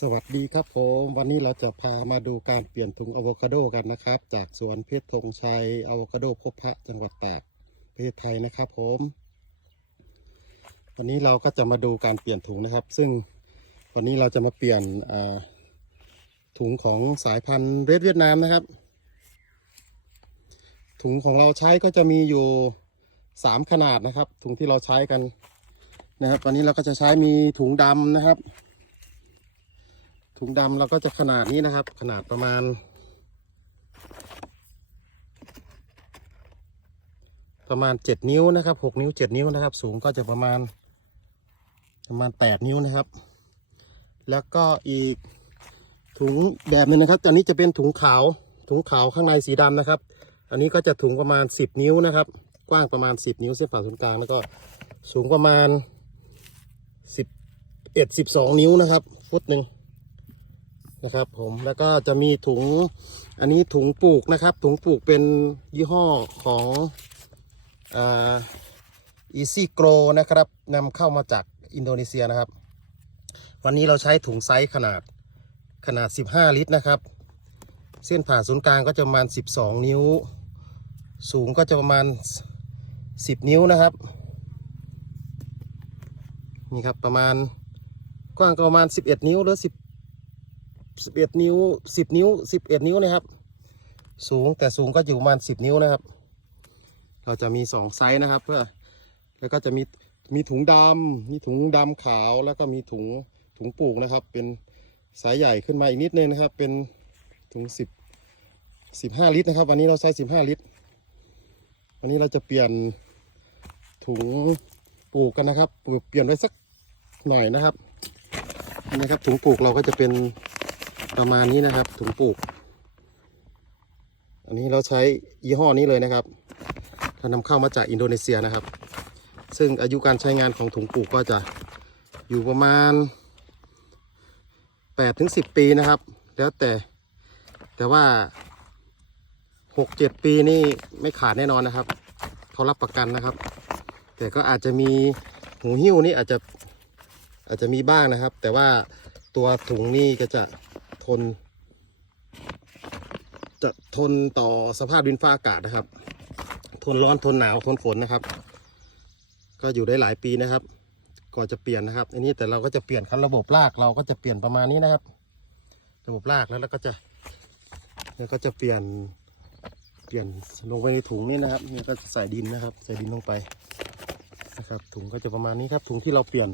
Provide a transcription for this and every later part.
สวัสดีครับผมวันนี้เราจะพามาดูการเปลี่ยนถุงอะโวคาโดกันนะครับ จากสวนเพชรธงชัยอะโวคาโดพบพระจังหวัดตากประเทศไทยนะครับผม วันนี้เราก็จะมาดูการเปลี่ยนถุงนะครับ ซึ่งวันนี้เราจะมาเปลี่ยนถุงของสายพันธุ์เรดเวียดนามนะครับ ถุงของเราใช้ก็จะมีอยู่สามขนาดนะครับ ถุงที่เราใช้กันนะครับวันนี้เราก็จะใช้มีถุงดำนะครับ ถุงดำเราก็จะขนาดนี้นะครับ ขนาดประมาณ ประมาณเจ็ดนิ้วนะครับหกนิ้วเจ็ดนิ้วนะครับ สูงก็จะประมาณ ประมาณแปดนิ้วนะครับ แล้วก็อีกถุงแบบนึงนะครับอันนี้จะเป็นถุงขาว ถุงขาวข้างในสีดำนะครับ อันนี้ก็จะถุงประมาณสิบนิ้วนะครับ กว้างประมาณสิบนิ้วเส้นผ่าศูนย์กลางแล้วก็สูงประมาณสิบเอ็ดสิบสองนิ้วนะครับ ฟุตหนึ่ง นะครับผมแล้วก็จะมีถุงอันนี้ถุงปลูกนะครับ ถุงปลูกเป็นยี่ห้อของอ่า Easy Grow นะครับนำเข้ามาจากอินโดนีเซียนะครับ วันนี้เราใช้ถุงไซส์ขนาดขนาด 15 ลิตรนะครับ เส้นผ่าศูนย์กลางก็จะประมาณ 12 นิ้ว สูงก็จะประมาณ 10 นิ้วนะครับนี่ครับประมาณกว้างก็ประมาณ 11 นิ้วหรือ10 สิบเอ็ดนิ้วสิบนิ้วสิบเอ็ดนิ้วนะครับ สูงแต่สูงก็อยู่ประมาณสิบนิ้วนะครับ เราจะมีสองไซส์นะครับ เพื่อแล้วก็จะมีมีถุงดำมีถุงดำขาวแล้วก็มีถุงถุงปลูกนะครับ เป็นไซส์ใหญ่ขึ้นมาอีกนิดนึงนะครับ เป็นถุงสิบสิบห้าลิตรนะครับ วันนี้เราใช้สิบห้าลิตร วันนี้เราจะเปลี่ยนถุงปลูกกันนะครับ เปลี่ยนไว้สักหน่อยนะครับนี่นะครับถุงปลูกเราก็จะเป็น ประมาณนี้นะครับ ถุงปลูก อันนี้เราใช้ยี่ห้อนี้เลยนะครับเรานำเข้ามาจากอินโดนีเซียนะครับ ซึ่งอายุการใช้งานของถุงปลูกก็จะอยู่ประมาณ8ถึง10 ปีนะครับ แล้วแต่แต่ว่า 6-7 ปีนี่ไม่ขาดแน่นอนนะครับเขารับประกันนะครับ แต่ก็อาจจะมีหูหิ้วนี่อาจจะอาจจะมีบ้างนะครับ แต่ว่าตัวถุงนี่ก็จะ ทน จะทนต่อสภาพดินฟ้าอากาศนะครับ ทนร้อนทนหนาวทนฝนนะครับ ก็อยู่ได้หลายปีนะครับก่อนจะเปลี่ยนนะครับ อันนี้แต่เราก็จะเปลี่ยนคันระบบรากเราก็จะเปลี่ยนประมาณนี้นะครับ ระบบรากแล้วเราก็จะแล้วก็จะเปลี่ยนเปลี่ยนลงไปในถุงนี่นะครับนี่ก็ใส่ดินนะครับ ใส่ดินลงไปนะครับ ถุงก็จะประมาณนี้ครับ ถุงที่เราเปลี่ยน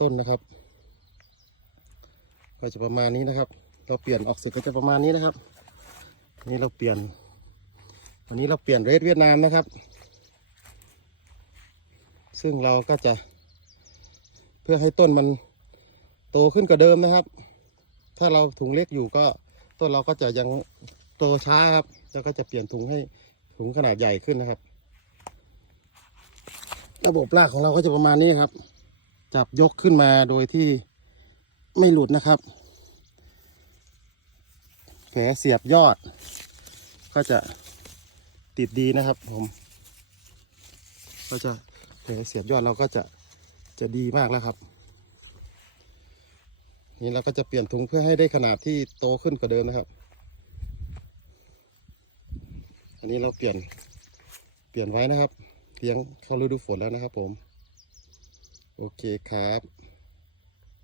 ต้นนะครับ ก็จะประมาณนี้นะครับ เราเปลี่ยนออกสีก็จะประมาณนี้นะครับ นี่เราเปลี่ยน วันนี้เราเปลี่ยนเรดเวียดนามนะครับ ซึ่งเราก็จะ เพื่อให้ต้นมันโตขึ้นกว่าเดิมนะครับ ถ้าเราถุงเล็กอยู่ก็ต้นเราก็จะยังโตช้าครับแล้วก็จะเปลี่ยนถุงให้ถุงขนาดใหญ่ขึ้นนะครับ ระบบรากของเราก็จะประมาณนี้ครับ จับยกขึ้นมาโดยที่ ไม่หลุดนะครับ แผลเสียบยอด ก็จะติดดีนะครับ ผม ก็จะแผลเสียบยอดเราก็จะจะดีมากแล้วครับนี่เราก็จะเปลี่ยนถุงเพื่อให้ได้ขนาดที่โตขึ้นกว่าเดิมนะครับ อันนี้เราเปลี่ยนเปลี่ยนไว้นะครับเลี้ยงเข้าฤดูฝนแล้วนะครับผม โอเคครับ